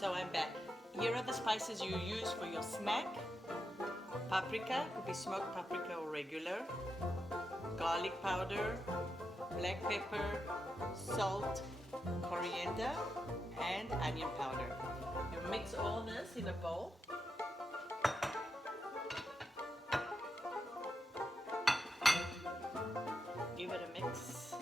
So I'm back. Here are the spices you use for your snack. Paprika, could be smoked paprika or regular. Garlic powder, black pepper, salt, coriander, and onion powder. You mix all this in a bowl. Give it a mix.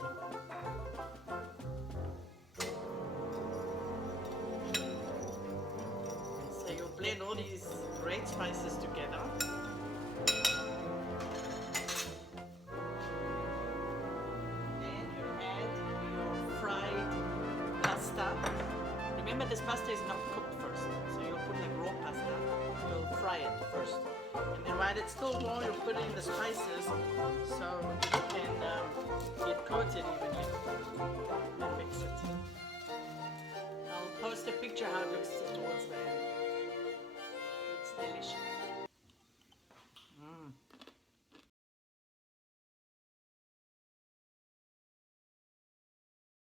So you'll blend all these great spices together. Then you add your fried pasta. Remember, this pasta is not cooked first, so you'll put like raw pasta. You'll fry it first, and then while it's still warm, you'll put in the spices so you can get coated evenly and mix it. I'll post a picture how it looks towards